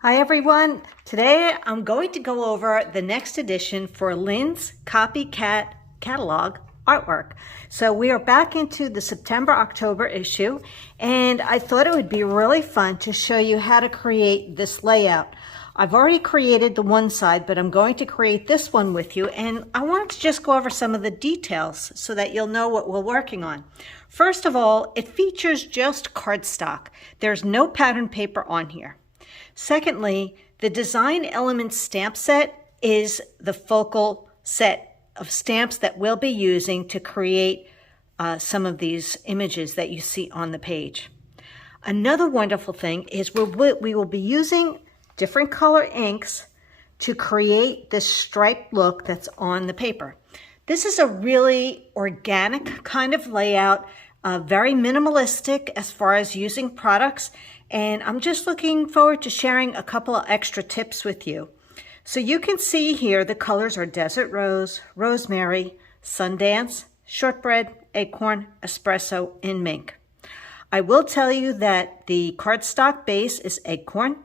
Hi everyone, today I'm going to go over the next edition for Lynn's COPY-CAT catalog artwork. So we are back into the September-October issue, and I thought it would be really fun to show you how to create this layout. I've already created the one side, but I'm going to create this one with you, and I wanted to just go over some of the details so that you'll know what we're working on. First of all, it features just cardstock. There's no pattern paper on here. Secondly, the Design Elements stamp set is the focal set of stamps that we'll be using to create some of these images that you see on the page. Another wonderful thing is we will be using different color inks to create this striped look that's on the paper. This is a really organic kind of layout, very minimalistic as far as using products. And I'm just looking forward to sharing a couple of extra tips with you. So you can see here the colors are Desert Rose, Rosemary, Sundance, Shortbread, Acorn, Espresso, and Mink. I will tell you that the cardstock base is Acorn.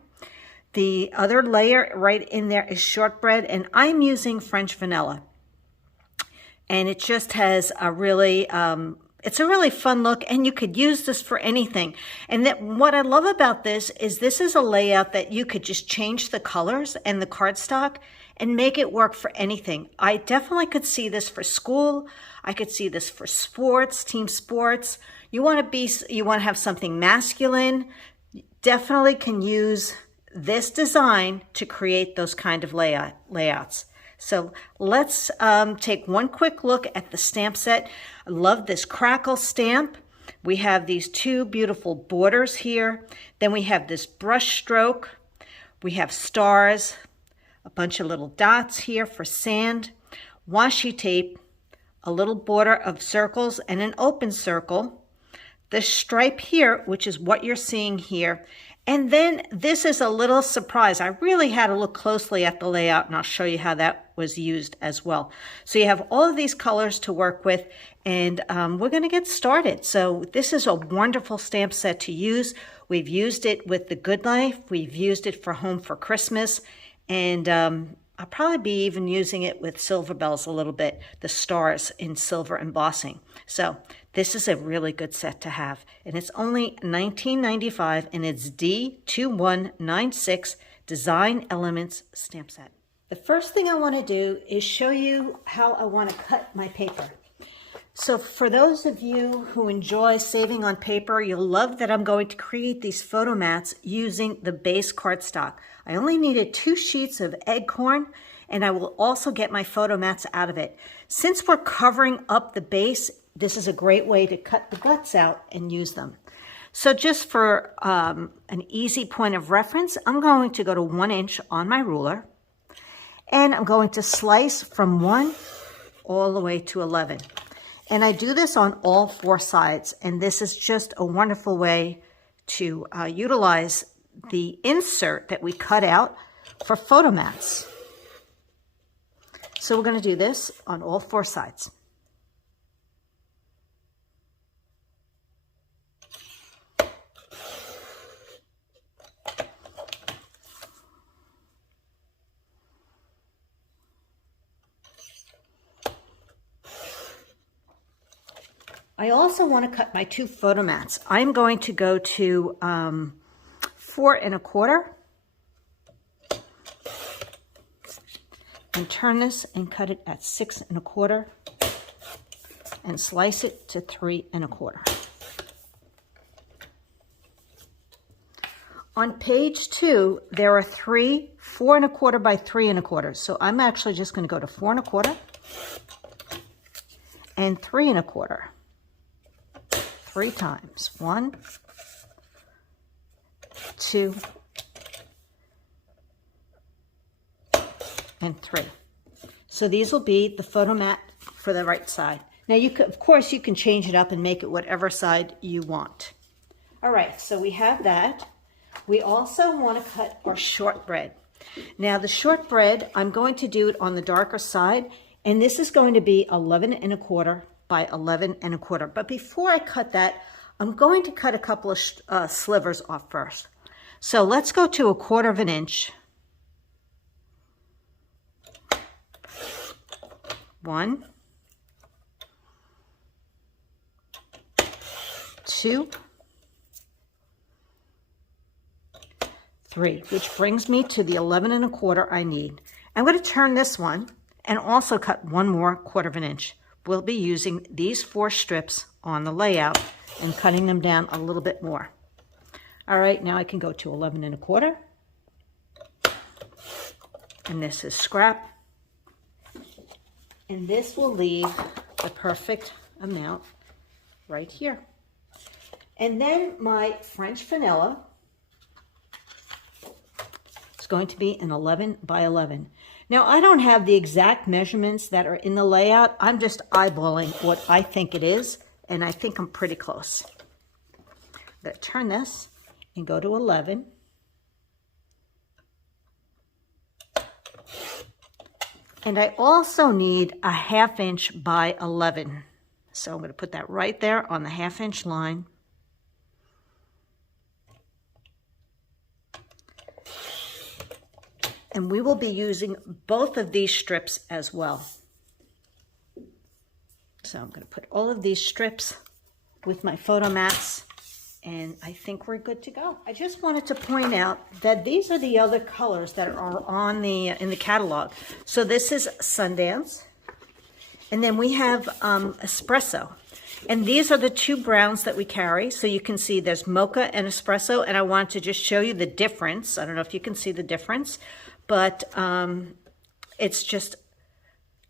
The other layer right in there is Shortbread, and I'm using French Vanilla. And it just has a really it's a really fun look, and you could use this for anything. And what I love about this is a layout that you could just change the colors and the cardstock and make it work for anything. I definitely could see this for school. I could see this for sports, team sports. You want to have something masculine. Definitely can use this design to create those kind of layouts. So let's take one quick look at the stamp set. I love this crackle stamp. We have these two beautiful borders here. Then we have this brush stroke. We have stars, a bunch of little dots here for sand, washi tape, a little border of circles and an open circle. The stripe here, which is what you're seeing here. And then this is a little surprise. I really had to look closely at the layout, and I'll show you how that was used as well. So you have all of these colors to work with, and we're going to get started. So this is a wonderful stamp set to use. We've used it with the Good Life. We've used it for Home for Christmas, and I'll probably be even using it with Silver Bells a little bit, the stars in silver embossing. So this is a really good set to have, and it's only $19.95, and it's D2196 Design Elements stamp set. The first thing I want to do is show you how I want to cut my paper. So for those of you who enjoy saving on paper, you'll love that I'm going to create these photo mats using the base cardstock. I only needed 2 sheets of Acorn, and I will also get my photo mats out of it. Since we're covering up the base, this is a great way to cut the guts out and use them. So just for an easy point of reference, I'm going to go to 1 inch on my ruler, and I'm going to slice from 1 all the way to 11. And I do this on all 4 sides, and this is just a wonderful way to utilize the insert that we cut out for photo mats. So we're going to do this on all 4 sides. I also want to cut my 2 photo mats. I'm going to go to 4 1/4 and turn this and cut it at 6 1/4 and slice it to 3 1/4. On page 2, there are 3 4 1/4 by 3 1/4. So I'm actually just going to go to 4 1/4 and 3 1/4. 3 times. 1, 2, and 3. So these will be the photo mat for the right side. Now of course you can change it up and make it whatever side you want. All right, so we have that. We also want to cut our shortbread. Now the shortbread, I'm going to do it on the darker side, and this is going to be 11 1/4 by 11 1/4. But before I cut that, I'm going to cut a couple of slivers off first. So let's go to 1/4 of an inch. 1, 2, 3, which brings me to the 11 1/4 I need. I'm going to turn this one and also cut one more 1/4 of an inch. We'll be using these 4 strips on the layout and cutting them down a little bit more. All right, now I can go to 11 1/4. And this is scrap. And this will leave the perfect amount right here. And then my French vanilla is going to be an 11 by 11. Now, I don't have the exact measurements that are in the layout. I'm just eyeballing what I think it is, and I think I'm pretty close. I'm going to turn this and go to 11. And I also need a 1/2 inch by 11. So I'm going to put that right there on the 1/2 inch line. And we will be using both of these strips as well. So I'm going to put all of these strips with my photo mats, and I think we're good to go. I just wanted to point out that these are the other colors that are on in the catalog. So this is Sundance, and then we have Espresso. And these are the 2 browns that we carry. So you can see there's Mocha and Espresso, and I want to just show you the difference. I don't know if you can see the difference, but it's just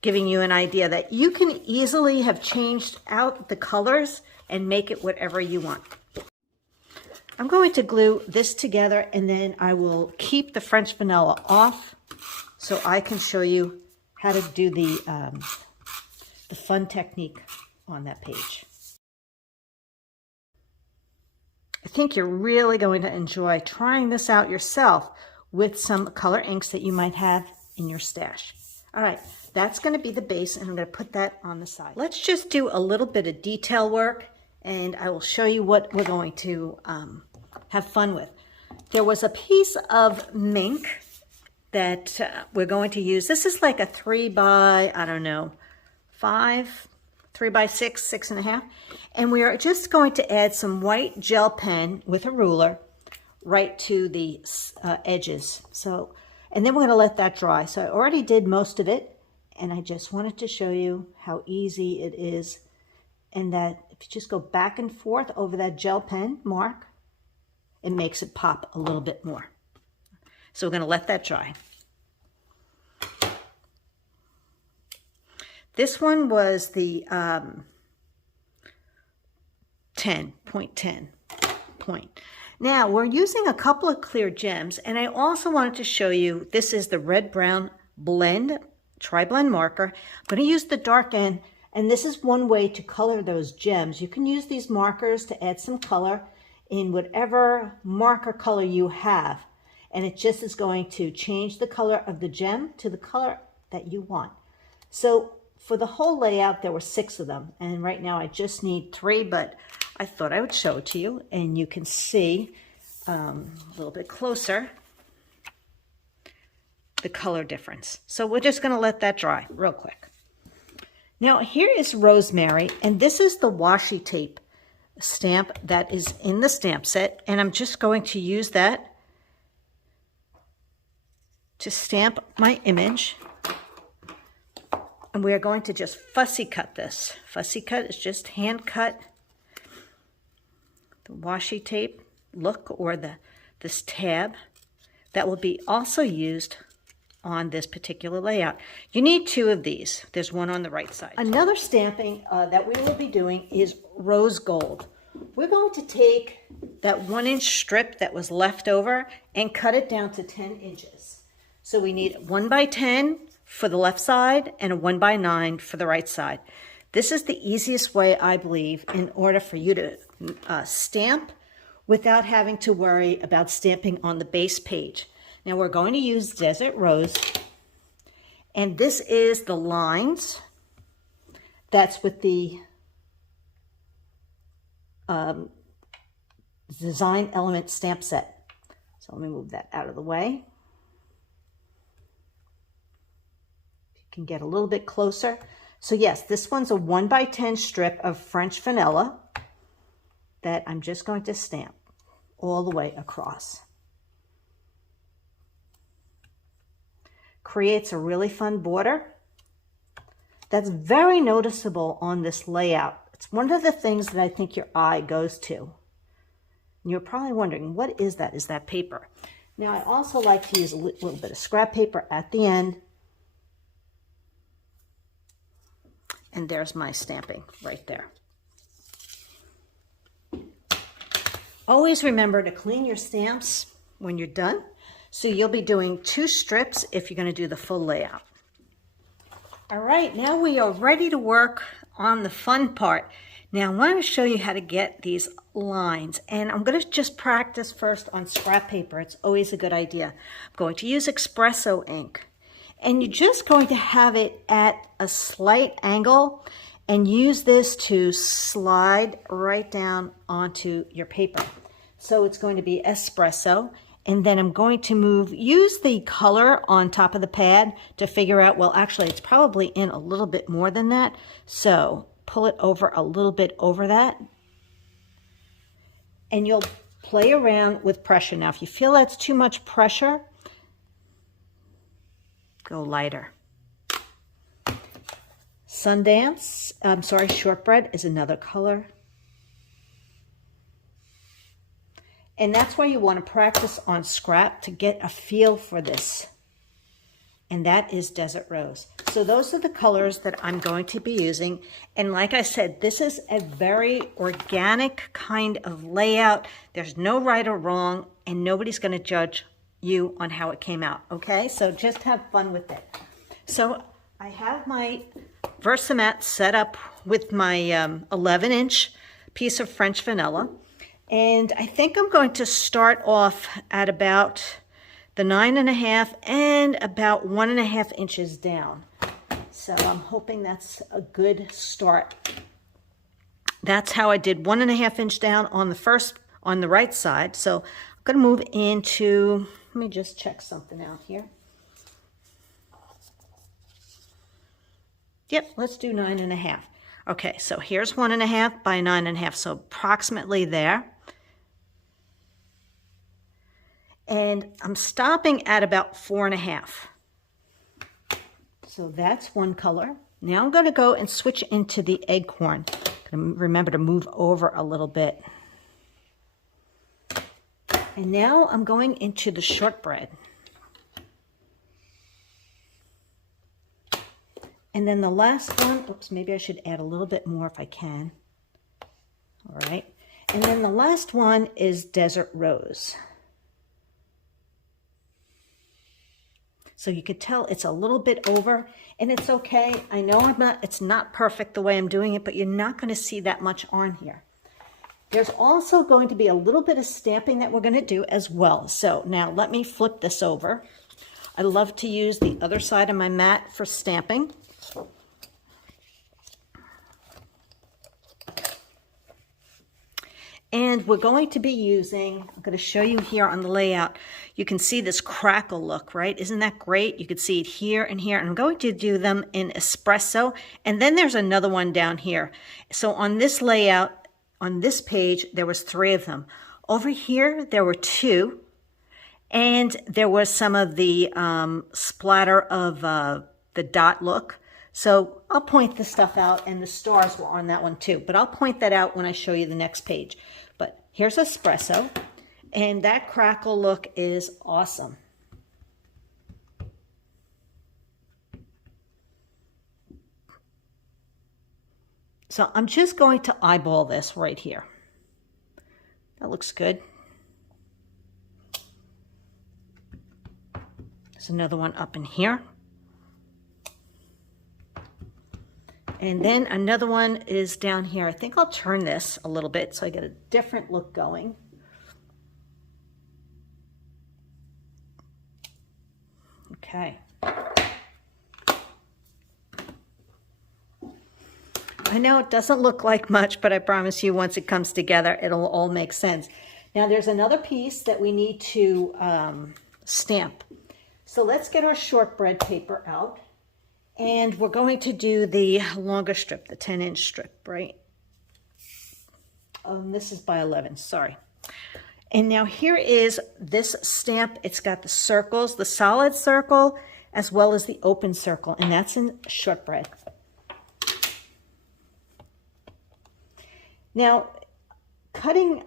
giving you an idea that you can easily have changed out the colors and make it whatever you want. I'm going to glue this together, and then I will keep the French vanilla off so I can show you how to do the fun technique on that page. I think you're really going to enjoy trying this out yourself with some color inks that you might have in your stash. All right, that's going to be the base, and I'm going to put that on the side. Let's just do a little bit of detail work, and I will show you what we're going to have fun with. There was a piece of mink that we're going to use. This is like a 3 by, I don't know, 5, 3 by 6, 6.5. And we are just going to add some white gel pen with a ruler right to the edges. So, and then we're going to let that dry. So I already did most of it, and I just wanted to show you how easy it is, and that if you just go back and forth over that gel pen mark, it makes it pop a little bit more. So we're going to let that dry. This one was the 10.10 point. Now we're using a couple of clear gems, and I also wanted to show you, this is the red brown blend, tri-blend marker. I'm going to use the dark end, and this is one way to color those gems. You can use these markers to add some color in whatever marker color you have, and it just is going to change the color of the gem to the color that you want. So for the whole layout, there were 6 of them, and right now I just need 3, but I thought I would show it to you, and you can see a little bit closer the color difference. So we're just going to let that dry real quick. Now here is rosemary, and this is the washi tape stamp that is in the stamp set, and I'm just going to use that to stamp my image. And we are going to just fussy cut this. Fussy cut is just hand cut the washi tape look, or this tab that will be also used on this particular layout. You need 2 of these. There's one on the right side. Another stamping that we will be doing is rose gold. We're going to take that 1-inch strip that was left over and cut it down to 10 inches. So we need 1 by 10 for the left side and a 1 by 9 for the right side. This is the easiest way, I believe, in order for you to stamp without having to worry about stamping on the base page. Now we're going to use Desert Rose, and this is the lines that's with the Design Element stamp set. So So let me move that out of the way. You can get a little bit closer. So yes, this one's a 1x10 strip of French vanilla that I'm just going to stamp all the way across. Creates a really fun border that's very noticeable on this layout. It's one of the things that I think your eye goes to. And you're probably wondering, what is that? Is that paper? Now, I also like to use a little bit of scrap paper at the end. And there's my stamping right there. Always remember to clean your stamps when you're done. So you'll be doing 2 strips if you're going to do the full layout. All right, now we are ready to work on the fun part. Now I want to show you how to get these lines, and I'm going to just practice first on scrap paper. It's always a good idea. I'm going to use espresso ink, and you're just going to have it at a slight angle and use this to slide right down onto your paper. So it's going to be espresso. And then I'm going to use the color on top of the pad to figure out, well, actually, it's probably in a little bit more than that. So pull it over a little bit over that. And you'll play around with pressure. Now, if you feel that's too much pressure, go lighter. Shortbread is another color. And that's why you want to practice on scrap to get a feel for this. And that is Desert Rose. So those are the colors that I'm going to be using. And like I said, this is a very organic kind of layout. There's no right or wrong, and nobody's going to judge you on how it came out. Okay, so just have fun with it. So I have my Versamat set up with my 11-inch piece of French vanilla. And I think I'm going to start off at about the 9.5 and about 1.5 inches down. So I'm hoping that's a good start. That's how I did 1.5 inch down on the right side. So I'm going to move into, let me just check something out here. Yep, let's do 9.5. Okay, so here's 1.5 by 9.5, so approximately there. And I'm stopping at about 4.5. So that's one color. Now I'm going to go and switch into the Acorn. Remember to move over a little bit. And now I'm going into the Shortbread. And then the last one, oops, maybe I should add a little bit more if I can. All right. And then the last one is Desert Rose. So you could tell it's a little bit over, and it's okay. I know it's not perfect the way I'm doing it, but you're not going to see that much on here. There's also going to be a little bit of stamping that we're going to do as well. So now let me flip this over. I love to use the other side of my mat for stamping. And we're going to be using, I'm going to show you here on the layout, you can see this crackle look, right? Isn't that great? You can see it here and here. And I'm going to do them in espresso. And then there's another one down here. So on this layout, on this page, there was 3 of them. Over here, there were 2. And there was some of the splatter of the dot look. So I'll point the stuff out, and the stars were on that one too. But I'll point that out when I show you the next page. But here's espresso, and that crackle look is awesome. So I'm just going to eyeball this right here. That looks good. There's another one up in here. And then another one is down here. I think I'll turn this a little bit so I get a different look going. Okay. I know it doesn't look like much, but I promise you once it comes together, it'll all make sense. Now there's another piece that we need to stamp. So let's get our shortbread paper out, and we're going to do the longer strip, the 10-inch strip, right? This is by 11, sorry. And now here is this stamp. It's got the circles, the solid circle, as well as the open circle, and that's in shortbread. Now, cutting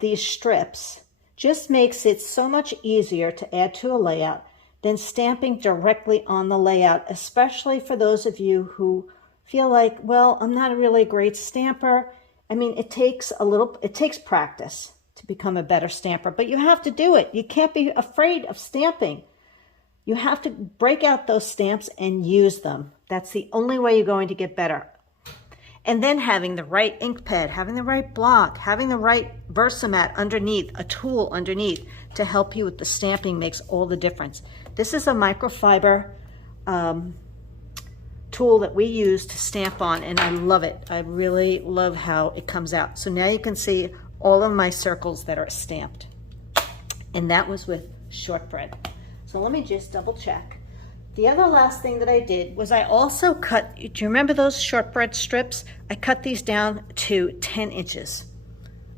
these strips just makes it so much easier to add to a layout than stamping directly on the layout, especially for those of you who feel like, well, I'm not a really great stamper. I mean, it takes practice to become a better stamper, but you have to do it. You can't be afraid of stamping. You have to break out those stamps and use them. That's the only way you're going to get better. And then having the right ink pad, having the right block, having the right Versamat underneath, a tool underneath to help you with the stamping makes all the difference. This is a microfiber tool that we use to stamp on, and I love it. I really love how it comes out. So now you can see all of my circles that are stamped. And that was with shortbread. So let me just double check. The other last thing that I did was I also cut, do you remember those shortbread strips? I cut these down to 10 inches,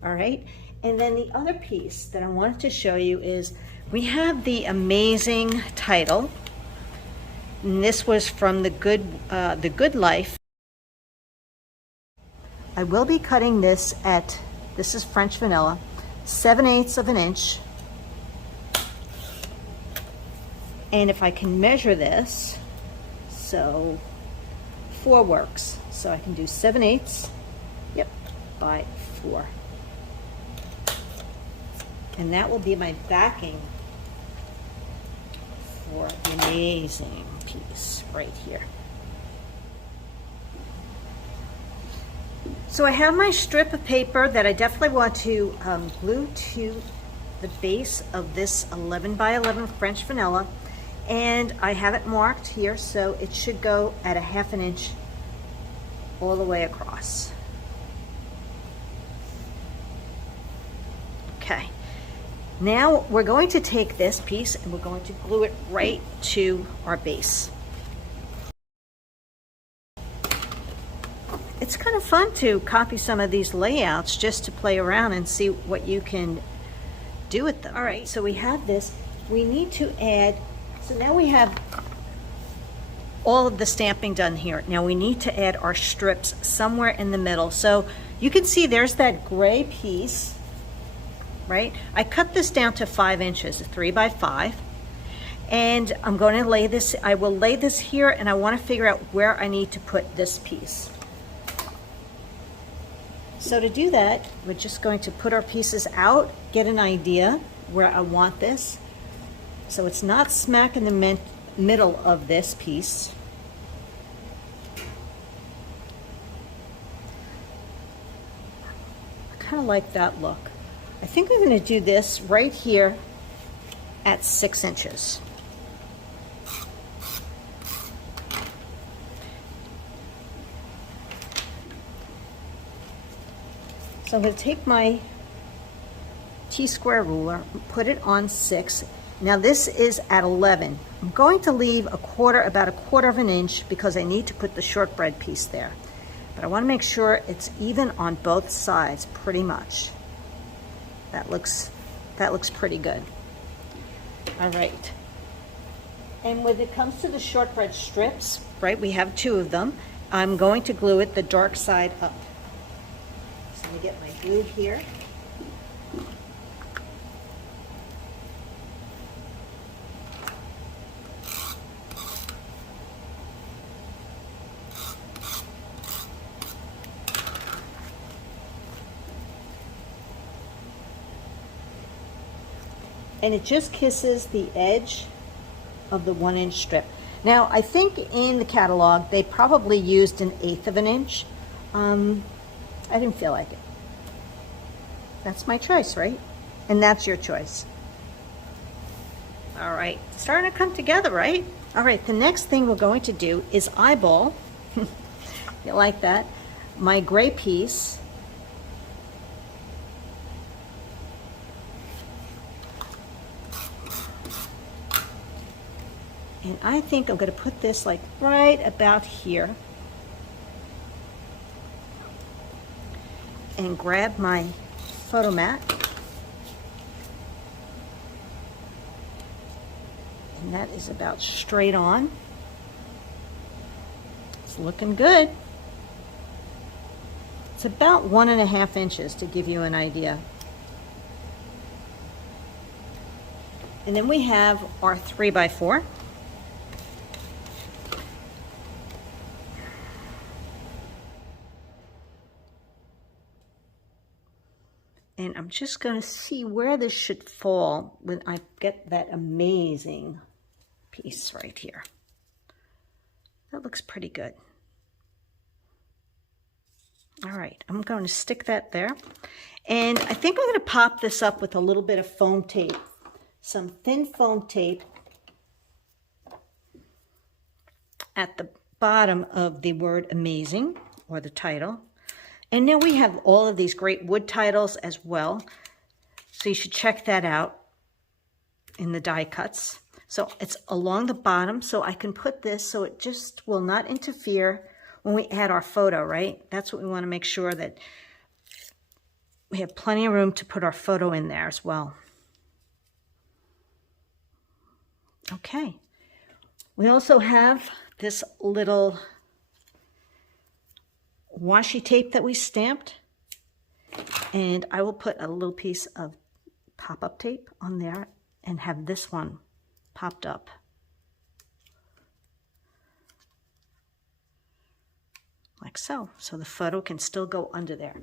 all right? And then the other piece that I wanted to show you is we have the amazing title. And this was from the Good Life. I will be cutting this at, this is French vanilla, 7/8 of an inch. And if I can measure this, so 4 works. So I can do 7/8, yep, by 4. And that will be my backing for the amazing piece right here. So I have my strip of paper that I definitely want to glue to the base of this 11 by 11 French vanilla. And I have it marked here, so it should go at 1/2 inch all the way across. Okay, now we're going to take this piece and we're going to glue it right to our base. It's kind of fun to copy some of these layouts just to play around and see what you can do with them. All right, so we have this. We need to add, so now we have all of the stamping done here. Now we need to add our strips somewhere in the middle. So you can see there's that gray piece, right? I cut this down to 5 inches, 3 by 5. And I'm going to lay this, I will lay this here, and I want to figure out where I need to put this piece. So to do that, we're just going to put our pieces out, get an idea where I want this. So it's not smack in the middle of this piece. I kind of like that look. I think I'm going to do this right here at 6 inches. So I'm going to take my T-square ruler, put it on 6. Now this is at 11. I'm going to leave about a quarter of an inch because I need to put the shortbread piece there. But I want to make sure it's even on both sides pretty much. That looks pretty good. All right. And when it comes to the shortbread strips, right, we have 2 of them. I'm going to glue it the dark side up. So let me get my glue here. And it just kisses the edge of the 1 inch strip. Now, I think in the catalog, they probably used 1/8 of an inch. I didn't feel like it. That's my choice, right? And that's your choice. All right, starting to come together, right? All right, the next thing we're going to do is eyeball, you like that, my gray piece And I think I'm going to put this like right about here. And grab my photo mat. And that is about straight on. It's looking good. It's about 1.5 inches to give you an idea. And then we have our 3x4. And I'm just going to see where this should fall when I get that amazing piece right here. That looks pretty good. All right, I'm going to stick that there. And I think I'm going to pop this up with a little bit of foam tape, some thin foam tape at the bottom of the word amazing, or the title. And then we have all of these great wood titles as well. So you should check that out in the die cuts. So it's along the bottom, so I can put this so it just will not interfere when we add our photo, right? That's what we want to make sure, that we have plenty of room to put our photo in there as well. Okay. We also have this little washi tape that we stamped, and I will put a little piece of pop-up tape on there and have this one popped up. Like so. So the photo can still go under there.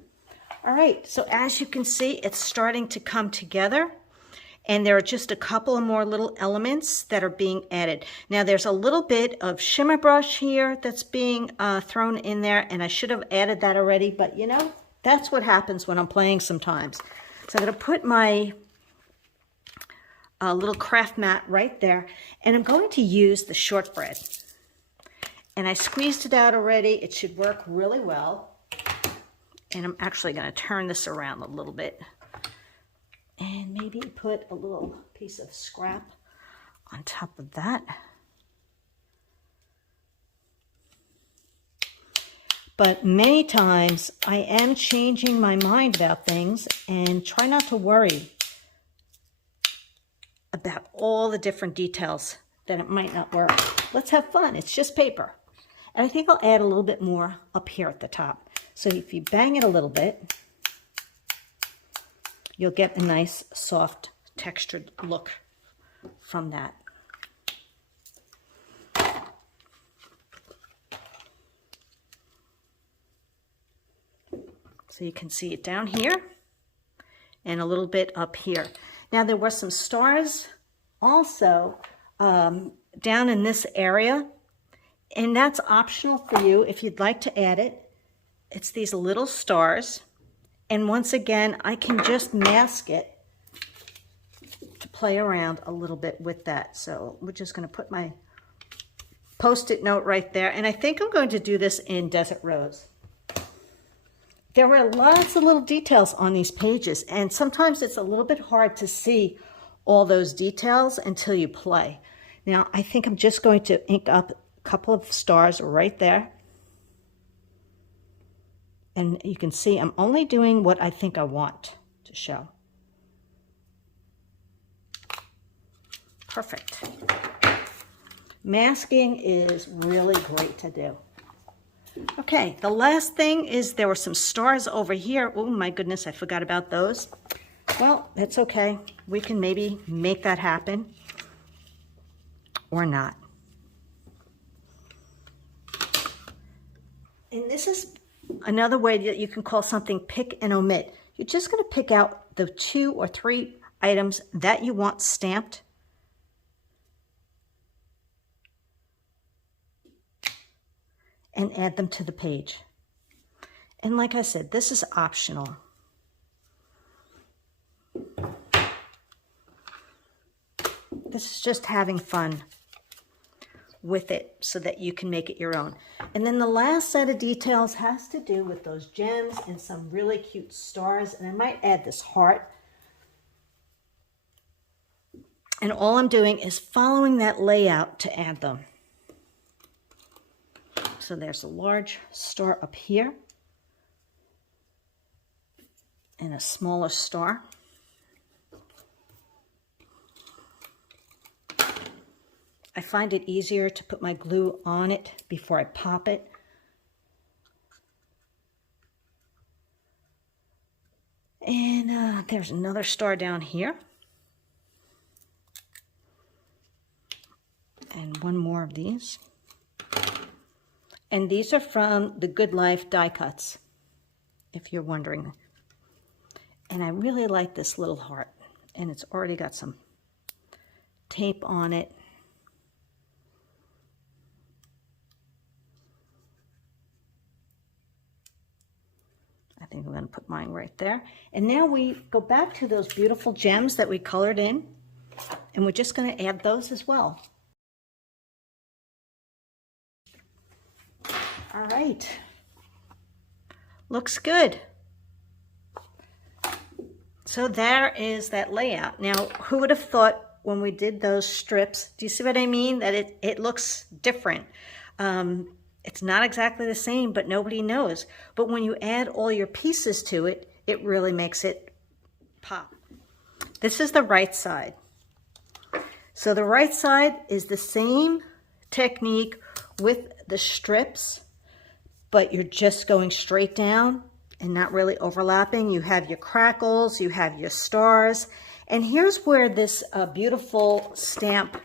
All right, so as you can see, it's starting to come together, and there are just a couple of more little elements that are being added. Now there's a little bit of shimmer brush here that's being thrown in there, and I should have added that already, but you know, that's what happens when I'm playing sometimes. So I'm going to put my little craft mat right there, and I'm going to use the shortbread. And I squeezed it out already. It should work really well. And I'm actually going to turn this around a little bit. And maybe put a little piece of scrap on top of that. But many times I am changing my mind about things, and try not to worry about all the different details that it might not work. Let's have fun. It's just paper. And I think I'll add a little bit more up here at the top. So if you bang it a little bit, you'll get a nice soft textured look from that. So you can see it down here and a little bit up here. Now there were some stars also down in this area, and that's optional for you if you'd like to add it. It's these little stars, and once again I can just mask it to play around a little bit with that. So we're just going to put my post-it note right there, and I think I'm going to do this in Desert Rose. There were lots of little details on these pages, and sometimes it's a little bit hard to see all those details until you play. Now, I think I'm just going to ink up a couple of stars right there. And you can see I'm only doing what I think I want to show. Perfect. Masking is really great to do. Okay, the last thing is there were some stars over here. Oh my goodness, I forgot about those. Well, it's okay. We can maybe make that happen or not. And this is another way that you can call something pick and omit. You're just going to pick out the 2 or 3 items that you want stamped. And add them to the page. And like I said, this is optional. This is just having fun with it so that you can make it your own. And then the last set of details has to do with those gems and some really cute stars. And I might add this heart. And all I'm doing is following that layout to add them. So there's a large star up here and a smaller star. I find it easier to put my glue on it before I pop it. And there's another star down here. And one more of these. And these are from the Good Life die cuts, if you're wondering. And I really like this little heart. And it's already got some tape on it. I think I'm going to put mine right there. And now we go back to those beautiful gems that we colored in. And we're just going to add those as well. All right, looks good. So there is that layout. Now, who would have thought when we did those strips, do you see what I mean? That it looks different. It's not exactly the same, but nobody knows. But when you add all your pieces to it, it really makes it pop. This is the right side. So the right side is the same technique with the strips, but you're just going straight down and not really overlapping. You have your crackles, you have your stars, and here's where this beautiful stamp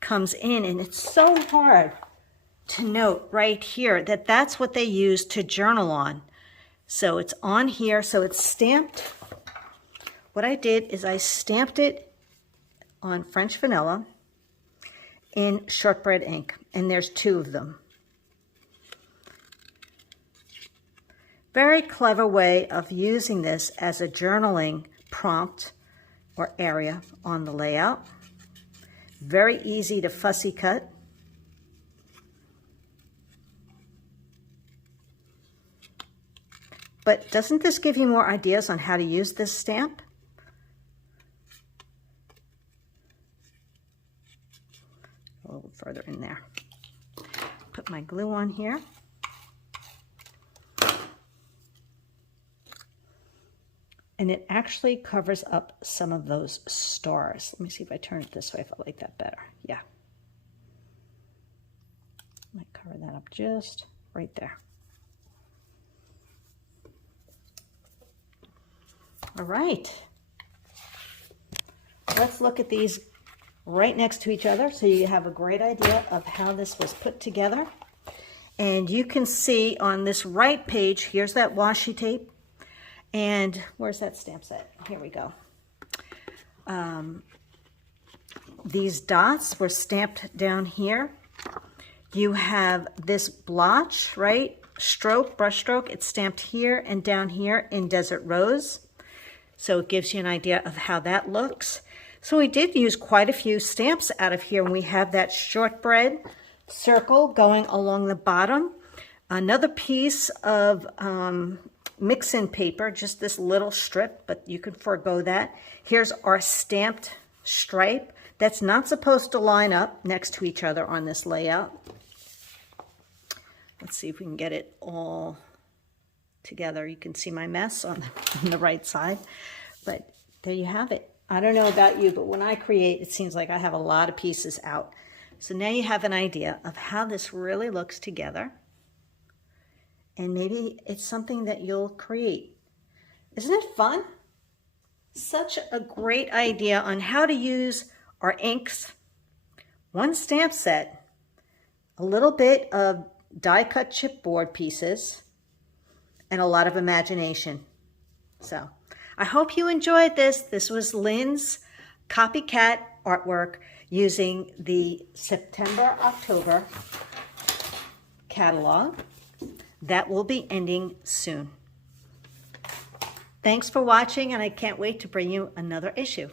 comes in, and it's so hard to note right here that that's what they use to journal on. So it's on here, so it's stamped. What I did is I stamped it on French vanilla in shortbread ink, and there's 2 of them. Very clever way of using this as a journaling prompt or area on the layout. Very easy to fussy cut. But doesn't this give you more ideas on how to use this stamp? A little further in there. Put my glue on here. And it actually covers up some of those stars. Let me see if I turn it this way, if I like that better. Yeah. Might cover that up just right there. All right. Let's look at these right next to each other so you have a great idea of how this was put together. And you can see on this right page, here's that washi tape. And where's that stamp set? Here we go. These dots were stamped down here. You have this blotch, right? Stroke, brush stroke, it's stamped here and down here in Desert Rose. So it gives you an idea of how that looks. So we did use quite a few stamps out of here, and we have that shortbread circle going along the bottom. Another piece of mix-in paper, just this little strip, but you could forego that. Here's our stamped stripe. That's not supposed to line up next to each other on this layout. Let's see if we can get it all together. You can see my mess on the right side, but there you have it. I don't know about you, but when I create, it seems like I have a lot of pieces out. So now you have an idea of how this really looks together. And maybe it's something that you'll create. Isn't it fun? Such a great idea on how to use our inks. One stamp set, a little bit of die cut chipboard pieces, and a lot of imagination. So I hope you enjoyed this. This was Lynn's copycat artwork using the September-October catalog. That will be ending soon. Thanks for watching, and I can't wait to bring you another issue.